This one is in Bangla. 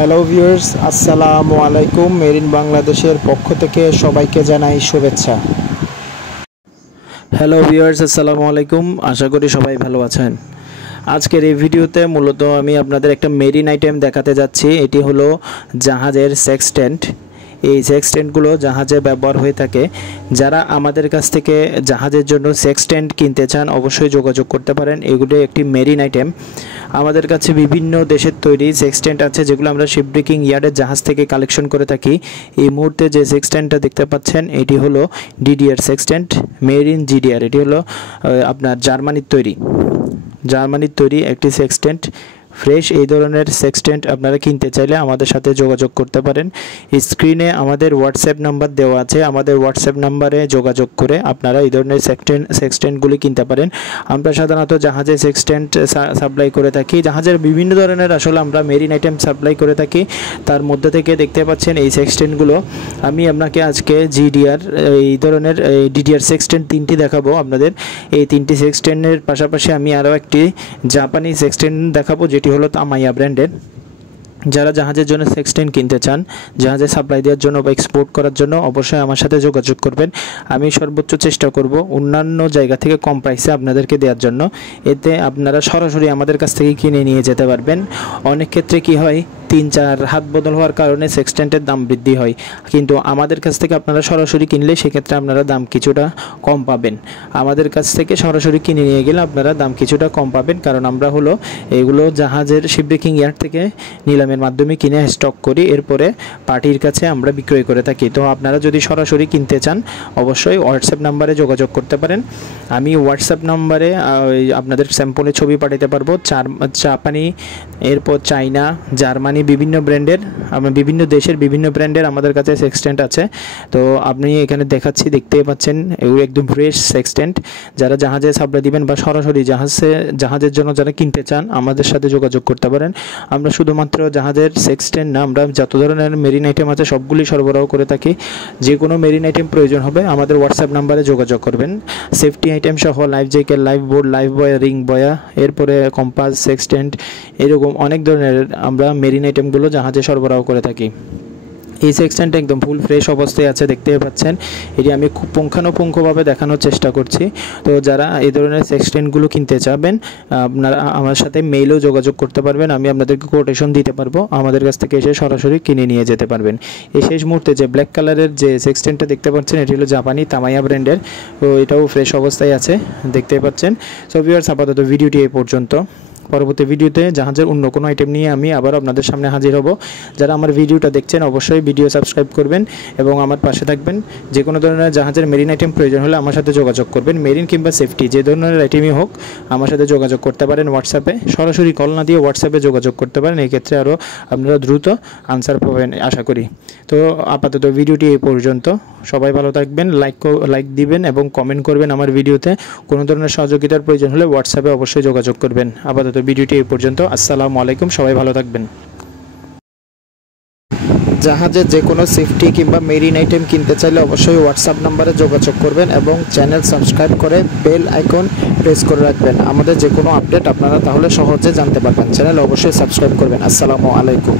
হ্যালো ভিউয়ার্স, আসসালামু আলাইকুম। মেরিন বাংলাদেশের পক্ষ থেকে সবাইকে জানাই শুভেচ্ছা। হ্যালো ভিউয়ার্স, আসসালামু আলাইকুম। আশা করি সবাই ভালো আছেন। আজকের এই ভিডিওতে মূলত আমি আপনাদের একটা মেরিন আইটেম দেখাতে যাচ্ছি। এটি হলো জাহাজের সেক্সটেন্ট। এই সেক্সটেন্টগুলো জাহাজে ব্যবহার হয়ে থাকে। যারা আমাদের কাছ থেকে জাহাজের জন্য সেক্সটেন্ট কিনতে চান অবশ্যই যোগাযোগ করতে পারেন। এগুলো একটি মেরিন আইটেম। আমাদের কাছে বিভিন্ন দেশের তৈরি সেক্সটেন্ট আছে, যেগুলো আমরা শিপব্রেকিং ইয়ার্ডের জাহাজ থেকে কালেকশন করে থাকি। এই মুহূর্তে যে সেক্সটেন্টটা দেখতে পাচ্ছেন এটি হলো ডিডিআর সেক্সটেন্ট, মেরিন জিডিআর। এটি হলো আপনার জার্মানির তৈরি একটি সেক্সটেন্ট। ফ্রেশ এই ধরনের সেক্সটেন্ট আপনারা কিনতে চাইলে আমাদের সাথে যোগাযোগ করতে পারেন। স্ক্রিনে আমাদের হোয়াটসঅ্যাপ নাম্বার দেওয়া আছে। আমাদের হোয়াটসঅ্যাপ নাম্বারে যোগাযোগ করে আপনারা এই ধরনের সেক্সটেন্টগুলি কিনতে পারেন। আমরা সাধারণত জাহাজে সেক্সটেন্ট সাপ্লাই করে থাকি। জাহাজের বিভিন্ন ধরনের আসলে আমরা মেরিন আইটেম সাপ্লাই করে থাকি। তার মধ্যে থেকে দেখতে পাচ্ছেন এই সেক্সটেন্টগুলো। আমি আপনাকে আজকে জিডিআর এই ধরনের ডিডিআর সেক্সটেন্ট তিনটি দেখাবো আপনাদের। এই তিনটি সেক্সটেন্টের পাশাপাশি আমি আরও একটি জাপানি সেক্সটেন্ট দেখাবো, যেটি হলো তামাইয়া ব্র্যান্ডের। যারা জাহাজের জন্য সেক্সটেন্ট কিনতে চান, জাহাজে সাপ্লাই দেওয়ার জন্য বা এক্সপোর্ট করার জন্য অবশ্যই আমার সাথে যোগাযোগ করবেন। আমি সর্বোচ্চ চেষ্টা করব অন্যান্য জায়গা থেকে কম প্রাইসে আপনাদেরকে দেওয়ার জন্য। এতে আপনারা সরাসরি আমাদের কাছ থেকে কিনে নিয়ে যেতে পারবেন। অনেক ক্ষেত্রে কি হয়, 3-4 হাত বদল হওয়ার কারণে সেক্সটেন্টের দাম বৃদ্ধি হয়, কিন্তু আমাদের কাছ থেকে আপনারা সরাসরি কিনলে সেক্ষেত্রে আপনারা দাম কিছুটা কম পাবেন। আমাদের কাছ থেকে সরাসরি কিনে নিয়ে গেলে আপনারা দাম কিছুটা কম পাবেন, কারণ আমরা হলো এগুলো জাহাজের শিপব্রেকিং ইয়ার্ড থেকে নিলামের মাধ্যমে কিনে স্টক করি, এরপরে পার্টির কাছে আমরা বিক্রয় করে থাকি। তো আপনারা যদি সরাসরি কিনতে চান অবশ্যই হোয়াটসঅ্যাপ নাম্বারে যোগাযোগ করতে পারেন। আমি হোয়াটসঅ্যাপ নাম্বারে আপনাদের স্যাম্পলের ছবি পাঠাতে পারবো। জাপানি, এরপর চায়না, জার্মানি, বিভিন্ন ব্র্যান্ডের, বিভিন্ন দেশের বিভিন্ন ব্র্যান্ডের আমাদের কাছে সেক্সটেন্ট আছে। তো আপনি এখানে দেখাচ্ছি, দেখতেই পাচ্ছেন এগুলো একদম ফ্রেশ সেক্সটেন্ট। যারা জাহাজে সাপ্লাই দিবেন বা সরাসরি জাহাজের জন্য যারা কিনতে চান আমাদের সাথে যোগাযোগ করতে পারেন। আমরা শুধুমাত্র জাহাজের সেক্সটেন্ট না, আমরা যত ধরনের মেরিন আইটেম আছে সবগুলি সরবরাহ করে থাকি। যে কোনো মেরিন আইটেম প্রয়োজন হবে আমাদের হোয়াটসঅ্যাপ নাম্বারে যোগাযোগ করবেন। সেফটি আইটেম সহ life jacket, life board, life বয়া, রিং বয়া, এরপরে কম্পাস, সেক্সটেন্ট, এরকম অনেক ধরনের আমরা মেরিন আইটেমগুলো জাহাজে সরবরাহ করে থাকি। এই সেক্সটেন্টটা একদম ফুল ফ্রেশ অবস্থায় আছে, দেখতে পাচ্ছেন। এটি আমি খুব পুঙ্খানুপুঙ্খভাবে দেখানোর চেষ্টা করছি। তো যারা এই ধরনের সেক্সটেন্টগুলো কিনতে চাবেন আপনারা আমার সাথে মেইলেও যোগাযোগ করতে পারবেন। আমি আপনাদেরকে কোটেশন দিতে পারবো, আমাদের কাছ থেকে এসে সরাসরি কিনে নিয়ে যেতে পারবেন। এই শেষ মুহূর্তে যে ব্ল্যাক কালারের যে সেক্সটেন্টটা দেখতে পাচ্ছেন এটি হলো জাপানি তামাইয়া ব্র্যান্ডের। তো এটাও ফ্রেশ অবস্থায় আছে, দেখতে পাচ্ছেন। সো ভিউয়ার্স, আপাতত ভিডিওটি এই পর্যন্ত। পরবর্তী ভিডিওতে জাহাজের অন্য কোনো আইটেম নিয়ে আমি আবার আপনাদের সামনে হাজির হব। যারা আমার ভিডিওটা দেখছেন অবশ্যই ভিডিও সাবস্ক্রাইব করবেন এবং আমার পাশে থাকবেন। যে কোনো ধরনের জাহাজের মেরিন আইটেম প্রয়োজন হলে আমার সাথে যোগাযোগ করবেন। মেরিন কিংবা সেফটি যে ধরনের আইটেমই হোক আমার সাথে যোগাযোগ করতে পারেন হোয়াটসঅ্যাপে। সরাসরি কল না দিয়ে হোয়াটসঅ্যাপে যোগাযোগ করতে পারেন, এই ক্ষেত্রে আরও আপনারা দ্রুত আনসার পাবেন আশা করি। তো আপাতত ভিডিওটি এই পর্যন্ত। সবাই ভালো থাকবেন, লাইক দিবেন এবং কমেন্ট করবেন আমার ভিডিওতে। কোনো ধরনের সহযোগিতার প্রয়োজন হলে হোয়াটসঅ্যাপে অবশ্যই যোগাযোগ করবেন। আপাতত ভিডিওটি এই পর্যন্ত। আসসালামু আলাইকুম, সবাই ভালো থাকবেন। জাহাজের যে কোনো সেফটি কিংবা মেরিন আইটেম কিনতে চাইলে অবশ্যই হোয়াটসঅ্যাপ নাম্বারে যোগাযোগ করবেন এবং চ্যানেল সাবস্ক্রাইব করে বেল আইকন প্রেস করে রাখবেন। আমাদের যে কোনো আপডেট আপনারা তাহলে সহজে জানতে পারবেন। চ্যানেল অবশ্যই সাবস্ক্রাইব করবেন। আসসালামু আলাইকুম।